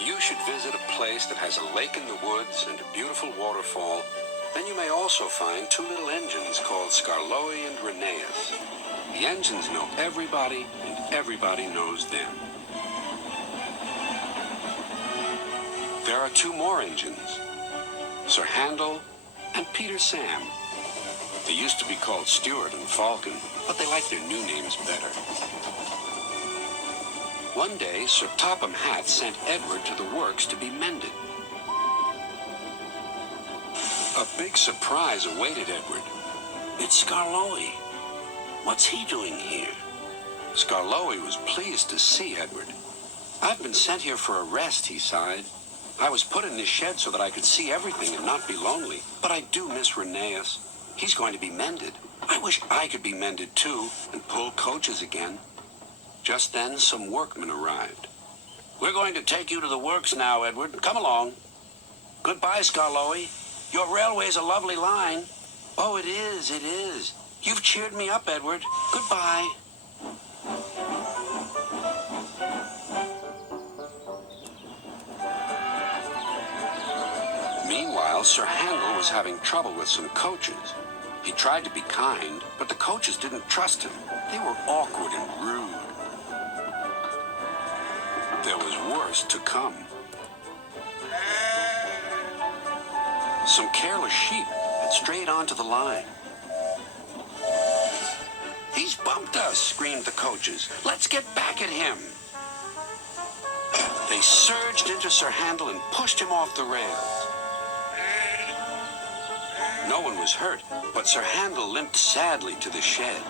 If you should visit a place that has a lake in the woods and a beautiful waterfall, then you may also find two little engines called Skarloey and Rheneas. The engines know everybody, and everybody knows them. There are two more engines, Sir Handel and Peter Sam. They used to be called Stuart and Falcon, but they like their new names better. One day, Sir Topham Hatt sent Edward to the works to be mended. A big surprise awaited Edward. It's Skarloey. What's he doing here? Skarloey was pleased to see Edward. I've been sent here for a rest, he sighed. I was put in this shed so that I could see everything and not be lonely. But I do miss Rheneas. He's going to be mended. I wish I could be mended too and pull coaches again. Just then, some workmen arrived. We're going to take you to the works now, Edward. Come along. Goodbye, Skarloey. Your railway's a lovely line. Oh, it is, it is. You've cheered me up, Edward. Goodbye. Meanwhile, Sir Handel was having trouble with some coaches. He tried to be kind, but the coaches didn't trust him. They were awkward and rude. There was worse to come. Some careless sheep had strayed onto the line. He's bumped us, screamed the coaches. Let's get back at him. They surged into Sir Handel and pushed him off the rails. No one was hurt, but Sir Handel limped sadly to the shed.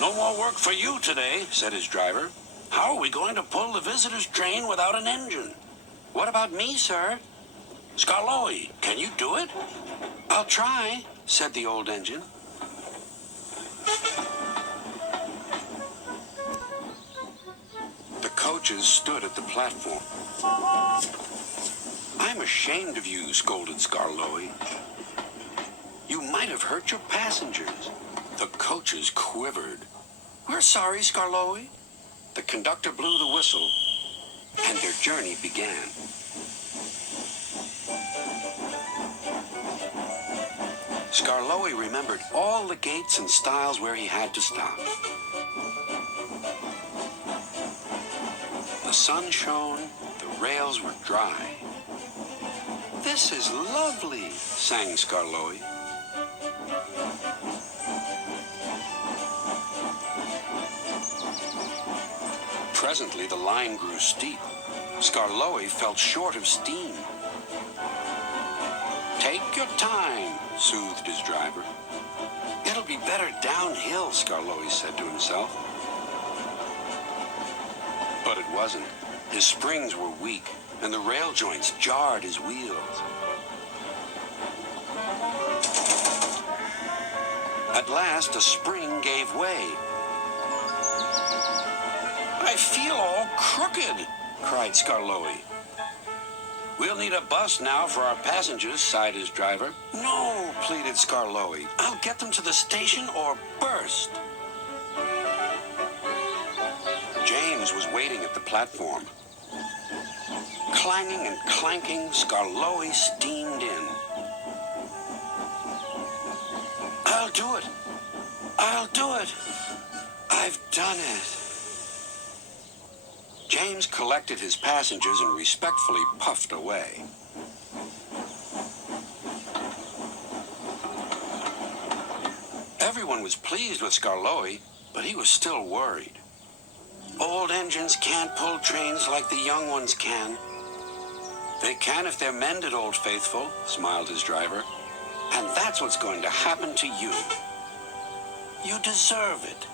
No more work for you today, said his driver. How are we going to pull the visitors' train without an engine? What about me, sir? Skarloey, can you do it? I'll try, said the old engine. The coaches stood at the platform. I'm ashamed of you, scolded Skarloey. You might have hurt your passengers. The coaches quivered. We're sorry, Skarloey. The conductor blew the whistle, and their journey began. Skarloey remembered all the gates and stiles where he had to stop. The sun shone, the rails were dry. This is lovely, sang Skarloey. Presently, the line grew steep. Skarloey felt short of steam. Take your time, soothed his driver. It'll be better downhill, Skarloey said to himself. But it wasn't. His springs were weak, and the rail joints jarred his wheels. At last, a spring gave way. I feel all crooked, cried Skarloey. We'll need a bus now for our passengers, sighed his driver. No, pleaded Skarloey. I'll get them to the station or burst. James was waiting at the platform. Clanging and clanking, Skarloey steamed in. I'll do it. I'll do it. I've done it. James collected his passengers and respectfully puffed away. Everyone was pleased with Skarloey, but he was still worried. Old engines can't pull trains like the young ones can. They can if they're mended, Old Faithful, smiled his driver. And that's what's going to happen to you. You deserve it.